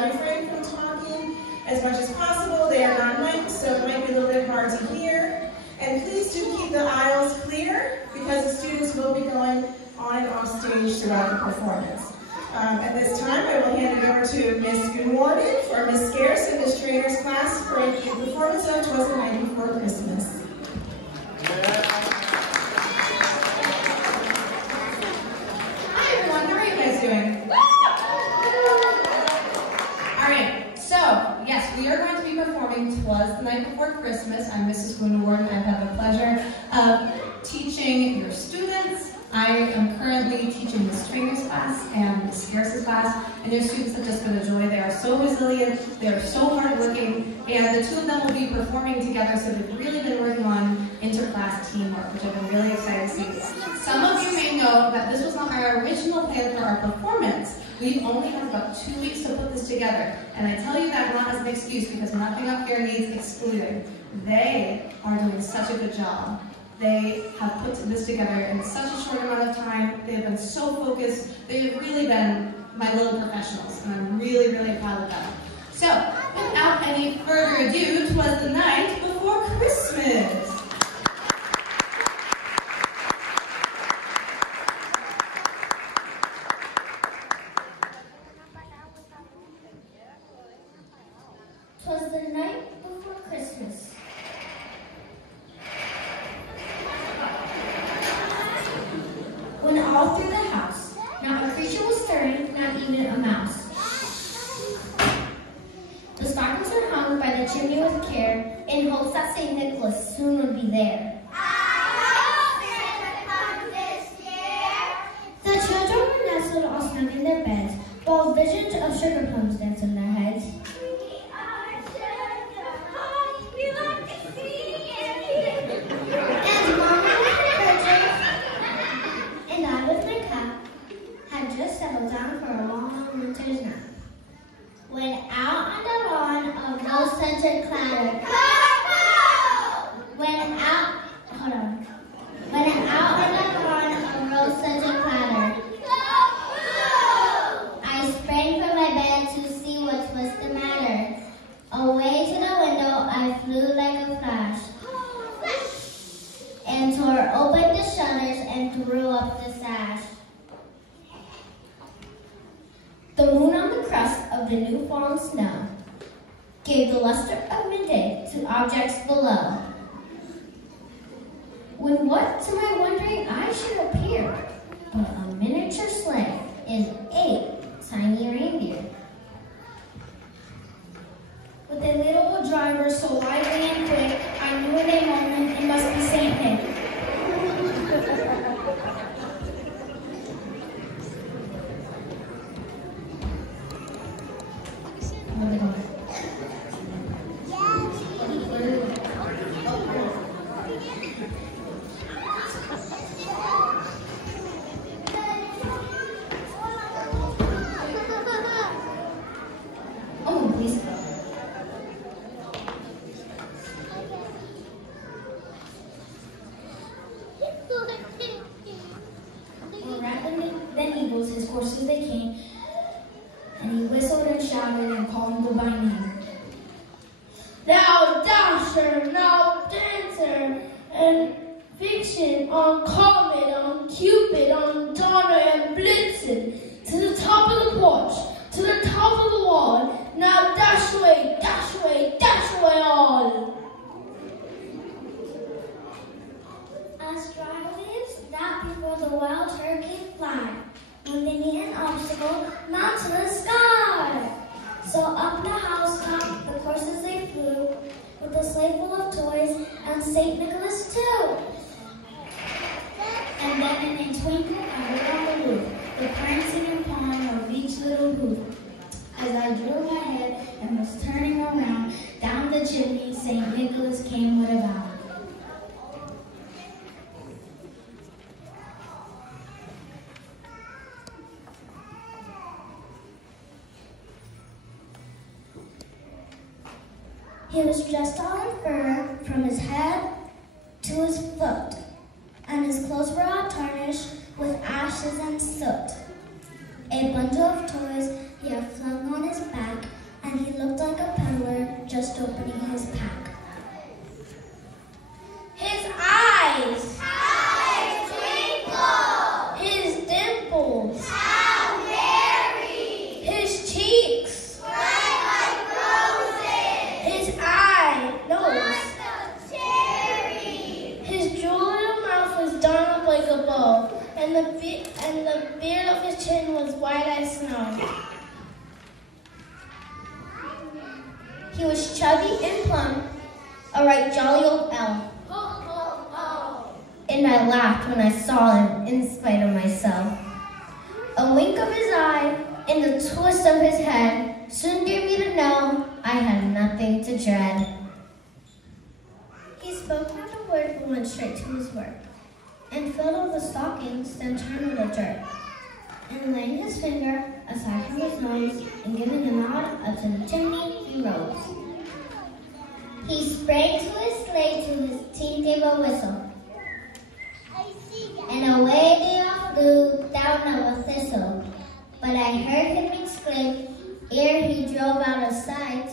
to refrain from talking as much as possible. They are not mic'd, so it might be a little bit hard to hear. And please do keep the aisles clear because the students will be going on and off stage throughout the performance. At this time, I will hand it over to Ms. Gunwarden for Ms. Scarce and Ms. Trainer's class for a performance of 'Twas the Night Before Christmas. Hi everyone, how are you guys doing? Alright, so yes, we are going to be performing 'Twas the Night Before Christmas. I'm Mrs. Gunwarden. I have the pleasure of teaching your students. I am currently teaching Ms. Trainer's class and Ms. Scarce's class, and their students have just been a joy. They are so resilient, they are so hardworking, and the two of them will be performing together, so they've really been working on inter-class teamwork, which I've been really excited to see. Some of you may know that this was not our original plan for our performance. We only had about 2 weeks to put this together, and I tell you that not as an excuse, because nothing up here needs excluding. They are doing such a good job. They have put this together in such a short amount of time. They have been so focused. They've really been my little professionals, and I'm really, really proud of them. So, without any further ado, 'twas the night before Christmas. "'Twas the night before Christmas. When all through the house, not a creature was stirring, not even a mouse. The stockings were hung by the chimney with care, in hopes that St. Nicholas soon would be there. The children were nestled all snug in their beds, while visions of sugar plums danced in their heads. And Mama and I with my cap had just settled down for a long winter's nap. When out on the lawn of rose-scented clatter, when out on the lawn of rose-scented clatter, I sprang from my bed to see what was the matter. Away to the window I flew like a flash, and tore open the shutters and threw up the sash. The moon on the crust of the new fallen snow gave the luster of midday to objects below. When what to my wondering eye should appear but a miniature sleigh and 8 tiny reindeer. With a little driver so lively and quick, I knew in a moment it must be St. Nick. Oh, please. More rapid than eagles, his horses they came, and he whistled and shouted and called them by name. Now Dasher, now Dancer, and Vixen, on Comet, on Cupid, on Donner and Blitzen, to the top of the porch, to the top of the wall. Now dash away, dash away, dash away all. As dry leaves that before the wild hurricane fly, when they meet an obstacle, mount to the sky. So up the housetop the coursers they flew, with a sleigh full of toys and St. Nicholas too. And then in a twinkle I heard on the roof the prancing and pawing of each little hoof. As I drew my head and was turning around, down the chimney St. Nicholas came with a bound. He was dressed all in fur from his head to his foot, and his clothes were all tarnished with ashes and soot. A bundle of toys he had flung on his back, were just opening his pack. His eyes! Eyes twinkle! His dimples! How merry! His cheeks! Bright like roses! His nose! Like a cherry! His jewel little mouth was done up like a bow, and the beard of his chin was white as snow. He was chubby and plump, a right jolly old elf. Ho, ho, ho! And I laughed when I saw him, in spite of myself. A wink of his eye and the twist of his head soon gave me to know I had nothing to dread. He spoke not a word but went straight to his work, and filled all the stockings, then turned with a jerk, and laying his finger aside from his nose, and giving a nod up to the chimney, he rose. He sprang to his sleigh till his teeth gave a whistle, and away they all flew down of a thistle. But I heard him exclaim, ere he drove out of sight,